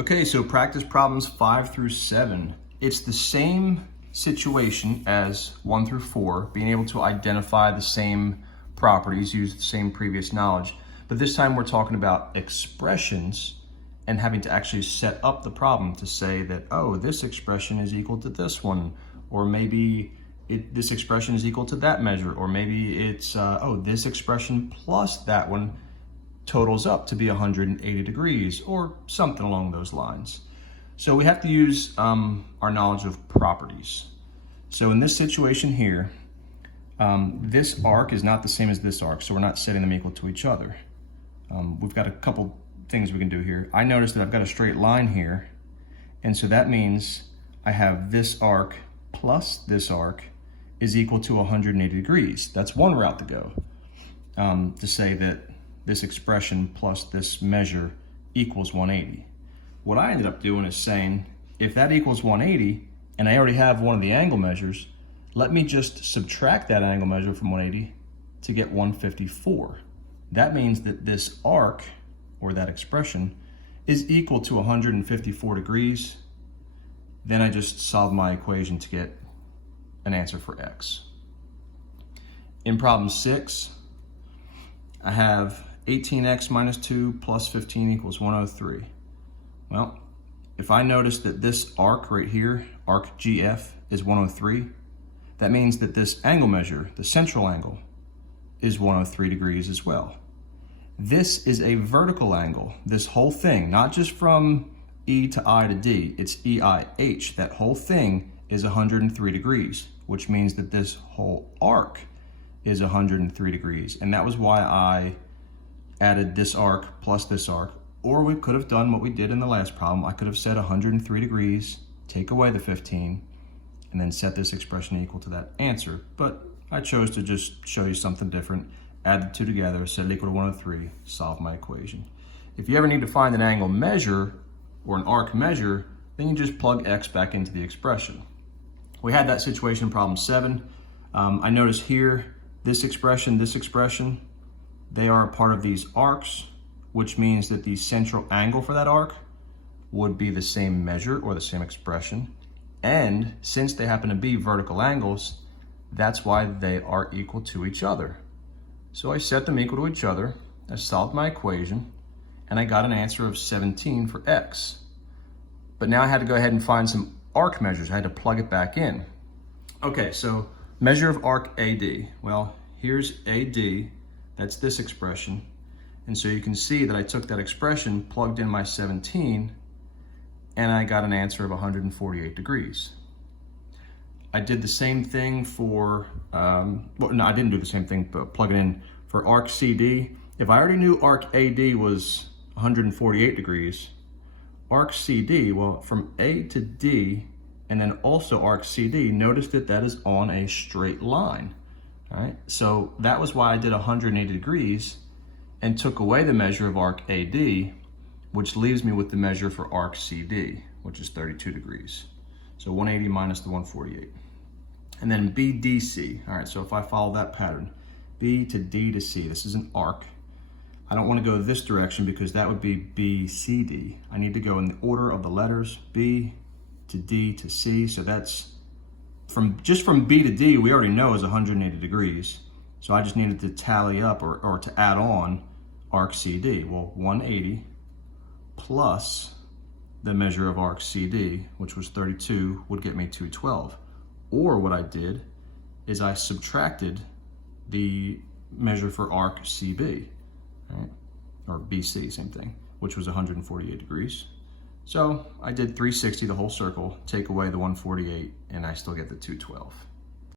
Okay, so practice problems 5 through 7. It's the same situation as 1 through 4, being able to identify the same properties, use the same previous knowledge, but this time we're talking about expressions and having to actually set up the problem to say that, oh, this expression is equal to this one, or maybe this expression is equal to that measure, or maybe it's, oh, this expression plus that one totals up to be 180 degrees or something along those lines. So we have to use our knowledge of properties. So in this situation here, this arc is not the same as this arc, so we're not setting them equal to each other. We've got a couple things we can do here. I notice that I've got a straight line here, and so that means I have this arc plus this arc is equal to 180 degrees. That's one route to go, to say that this expression plus this measure equals 180. What I ended up doing is saying, if that equals 180, and I already have one of the angle measures, let me just subtract that angle measure from 180 to get 154. That means that this arc, or that expression, is equal to 154 degrees. Then I just solve my equation to get an answer for x. In problem 6, I have 18x minus 2 plus 15 equals 103. Well, if I notice that this arc right here, arc GF, is 103, that means that this angle measure, the central angle, is 103 degrees as well. This is a vertical angle, this whole thing, not just from E to I to D, it's EIH. That whole thing is 103 degrees, which means that this whole arc is 103 degrees. And that was why I added this arc plus this arc, or we could have done what we did in the last problem. I could have said 103 degrees, take away the 15, and then set this expression equal to that answer. But I chose to just show you something different, add the two together, set it equal to 103, solve my equation. If you ever need to find an angle measure or an arc measure, then you just plug x back into the expression. We had that situation in problem 7. I notice here, this expression, they are a part of these arcs, which means that the central angle for that arc would be the same measure or the same expression. And since they happen to be vertical angles, that's why they are equal to each other. So I set them equal to each other, I solved my equation, and I got an answer of 17 for x. But now I had to go ahead and find some arc measures. I had to plug it back in. Okay, so measure of arc AD. Well, here's AD. That's this expression. And so you can see that I took that expression, plugged in my 17, and I got an answer of 148 degrees. I did the same thing for, well, no, I didn't do the same thing, but plug it in for arc CD. If I already knew arc AD was 148 degrees, arc CD, well, from A to D, and then also arc CD, notice that that is on a straight line. All right, so that was why I did 180 degrees and took away the measure of arc AD, which leaves me with the measure for arc CD, which is 32 degrees. So 180 minus the 148. And then BDC. All right, so if I follow that pattern, B to D to C, this is an arc. I don't want to go this direction because that would be BCD. I need to go in the order of the letters, B to D to C. So that's just from B to D, we already know is 180 degrees. So I just needed to tally up or to add on arc CD. Well, 180 plus the measure of arc CD, which was 32, would get me 212. Or what I did is I subtracted the measure for arc CB, right? Or BC, same thing, which was 148 degrees. So I did 360, the whole circle, take away the 148, and I still get the 212.